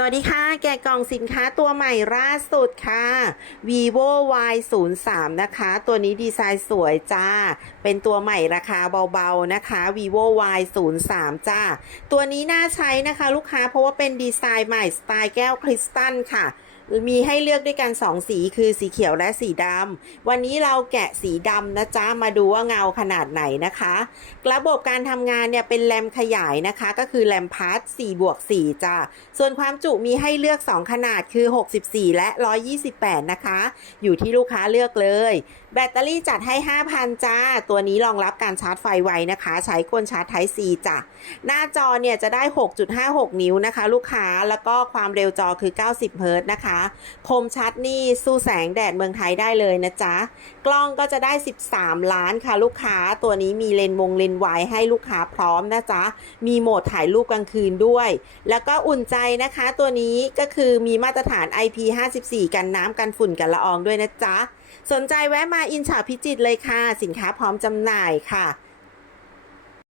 สวัสดีค่ะ แกะกล่องสินค้าตัวใหม่ล่าสุดค่ะ vivo y 0 3นะคะ ตัวนี้ดีไซน์สวยจ้า เป็นตัวใหม่ราคาเบาๆนะคะ vivo y 0 3จ้า ตัวนี้น่าใช้นะคะลูกค้าเพราะว่าเป็นดีไซน์ใหม่สไตล์แก้วคริสตัลค่ะ มีให้เลือกด้วยกัน2สีคือสีเขียวและสีดำวันนี้เราแกะสีดำนะจ๊ะมาดูว่าเงาขนาดไหนนะคะ ระบบการทำงานเนี่ยเป็นแรมขยายนะคะ ก็คือแรมพาร์ท4บวก4จ้ะส่วนความจุมีให้เลือก 2 ขนาดคือ 64 และ 128 นะคะ อยู่ที่ลูกค้าเลือกเลย แบตเตอรี่จัดให้ 5,000 จ้า ตัวนี้รองรับการชาร์จไฟไวนะคะ ใช้ก้นชาร์จ Type C จ้ะหน้าจอเนี่ยจะได้ 6.56 นิ้วนะคะ ลูกค้าแล้วก็ความเร็วจอคือ 90 เฮิร์ตนะคะคมชัดนี่สู้แสงแดดเมืองไทยได้เลยนะจ๊ะ กล้องก็จะได้ 13 ล้านค่ะลูกค้า ตัวนี้มีเลนส์วงเลนส์ไวให้ลูกค้าพร้อมนะจ๊ะ มีโหมดถ่ายรูปกลางคืนด้วย แล้วก็อุ่นใจนะคะ ตัวนี้ก็คือมีมาตรฐาน IP54 กันน้ำกันฝุ่นกันละอองด้วยนะจ๊ะ สนใจแวะมาอินชาพิจิตเลยค่ะ สินค้าพร้อมจำหน่ายค่ะ